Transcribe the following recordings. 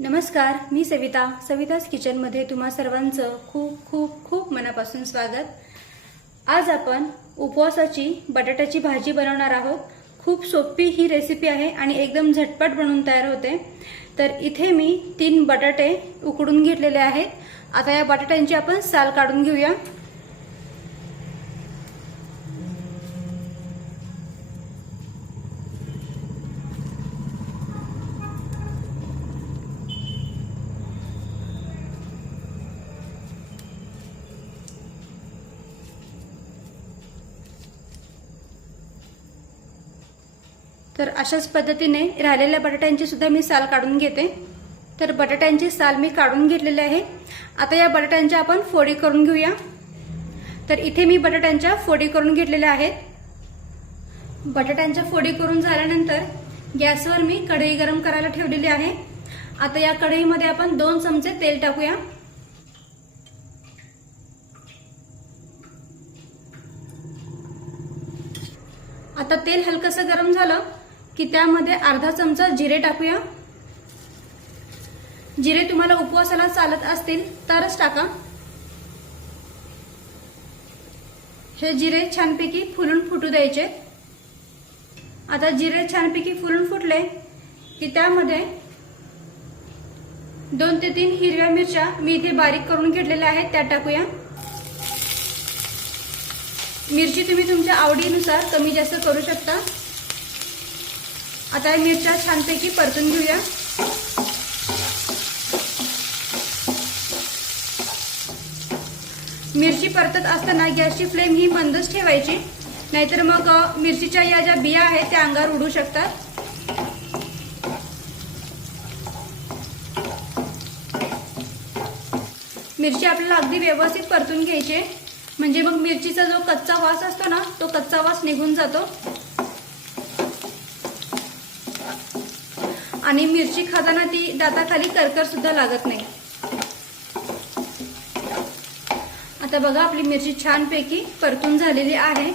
नमस्कार मी सविता. सविताज किचनमध्ये तुम्हा सर्वांचं खूप खूप खूप मनापासून स्वागत. आज आपण उपवासाची बटाट्याची भाजी बनवणार आहोत. खूप सोपी ही रेसिपी आहे आणि एकदम झटपट बनवून तयार होते. तर इथे मी तीन बटाटे उकडून घेतलेले आहेत. आता या बटाट्यांची आपण साल काढून घेऊया. तर अशाच पद्धतीने राहिलेल्या बटाट्यांची सुद्धा मी साल काढून घेते. तर बटाट्यांची साल मी काढून घेतलेली आहे. आता या बटाट्यांच्या आपण फोडी करून घेऊया. तर इथे मी बटाट्यांच्या फोडी करून घेतलेल्या आहेत. बटाट्यांच्या फोडी करून झाल्यानंतर गॅसवर मी कढई गरम करायला ठेवलेली आहे. आता या कढईमध्ये आपण दोन चमचे तेल टाकूया. आता तेल हलकसं गरम झालं. की त्यामध्ये अर्धा चमचा जिरे टाकूया. जिरे तुम्हाला उपवासाला चालत असतील तरच टाका. हे जिरे छानपैकी फुलून फुटू द्यायचे. आता जिरे छानपैकी फुलून फुटले की त्यामध्ये दोन ते तीन हिरव्या मिरच्या मी इथे बारीक करून घेतलेल्या आहेत त्या टाकूया. मिरची तुम्ही तुमच्या आवडीनुसार कमी जास्त करू शकता. आता या मिरच्या छानपैकी परतून घेऊया. मिरची परतत असताना गॅसची फ्लेम ही मंदच ठेवायची. नाहीतर मग मिरचीच्या या ज्या बिया आहेत त्या अंगावर उडू शकतात. मिरची आपल्याला अगदी व्यवस्थित परतून घ्यायची आहे. म्हणजे मग मिरचीचा जो कच्चा वास असतो ना तो कच्चा वास निघून जातो. आणि मिरची खाताना ती दाताखाली करकर सुद्धा लागत नाही. आता बघा आपली मिरची छानपैकी परतून झालेली आहे.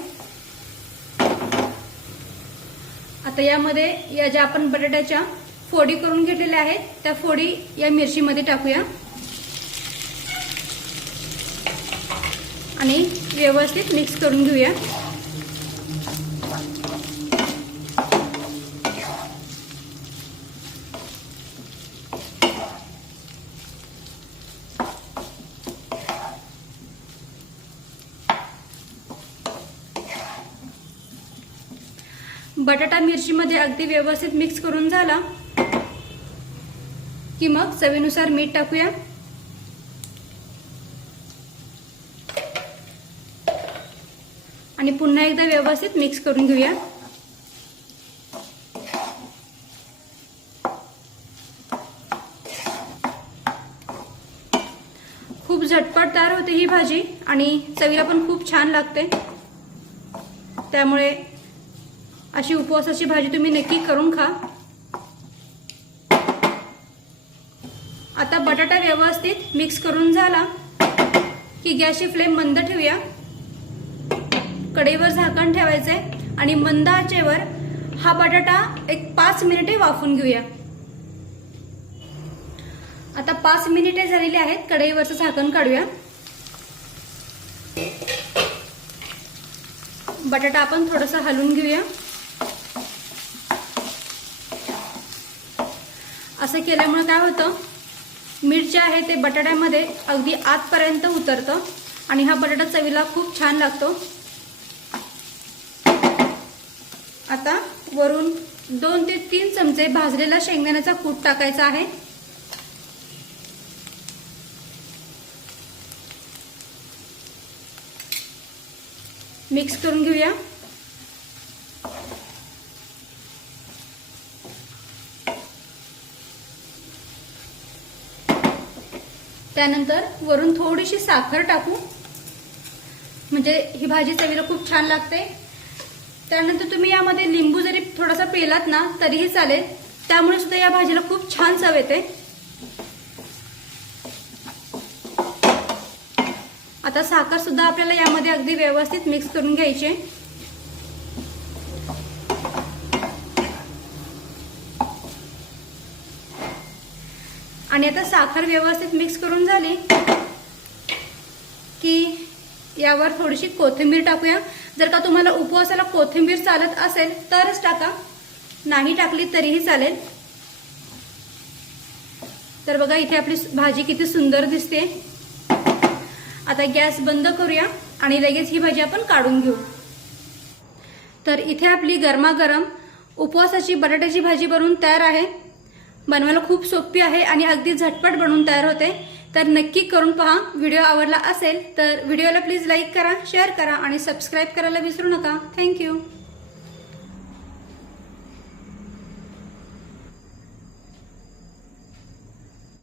आता यामध्ये या ज्या आपण बटाट्याच्या फोडी करून घेतलेल्या आहेत त्या फोडी या मिरचीमध्ये टाकूया. आणि व्यवस्थित मिक्स करून घेऊया. बटाटा मिरचीमध्ये अगदी व्यवस्थित मिक्स करून झाला की मग चवीनुसार मीठ टाकूया. आणि पुन्हा एकदा व्यवस्थित मिक्स करून घेऊया. खूप झटपट तयार होते ही भाजी आणि चवीला पण खूप छान लागते. त्यामुळे अशी उपवासाची भाजी तुम्ही नक्की करून खा. आता बटाटा व्यवस्थित मिक्स करून झाला की गॅसची फ्लेम मंद ठेवूया. कढईवर झाकण ठेवायचंय आणि मंद आचेवर हा बटाटा एक पाच मिनिटे वाफून घेऊया. आता पाच मिनिटे झालेली आहेत कढईवरचं झाकण काढूया. बटाटा आपण थोडस हलवून घेऊया. असं केल्यामुळे काय होतं? मीठ जे आहे ते बटाट्यामध्ये अगदी आतपर्यंत उतरतं आणि हा बटाटा चवीला खूप छान लागतो. आता वरून दोन ते तीन चमचे भाजलेला शेंगदाण्याचा कूट टाकायचा आहे. मिक्स करून घेऊया. त्यानंतर वरून थोडीशी साखर टाकू. म्हणजे ही भाजी चवीला खूप छान लागते. त्यानंतर तुम्ही यामध्ये लिंबू जरी थोडासा पेलात ना तरीही चालेल. त्यामुळे सुद्धा या भाजीला खूप छान चव येते. आता साखर सुद्धा आपल्याला यामध्ये अगदी व्यवस्थित मिक्स करून घ्यायची आणि आता साखर व्यवस्थित मिक्स करून झाली की यावर थोडीशी कोथिंबीर टाकूया. जर का तुम्हाला उपवासाला कोथिंबीर चालत असेल तरच टाका. नाही टाकली तरीही चालेल. तर बघा इथे आपली भाजी किती सुंदर दिसते. आता गॅस बंद करूया आणि लगेच ही भाजी आपण काढून घेऊ. तर इथे आपली गरमागरम उपवासाची बटाट्याची भाजी बनवून तयार आहे. बनवायला खूप सोपी आहे आणि अगदी झटपट बनवून तयार होते. तर नक्की करून पहा व्हिडिओ आवडला असेल तर व्हिडिओला प्लीज लाईक करा शेअर करा आणि सबस्क्राईब करायला विसरू नका. थँक्यू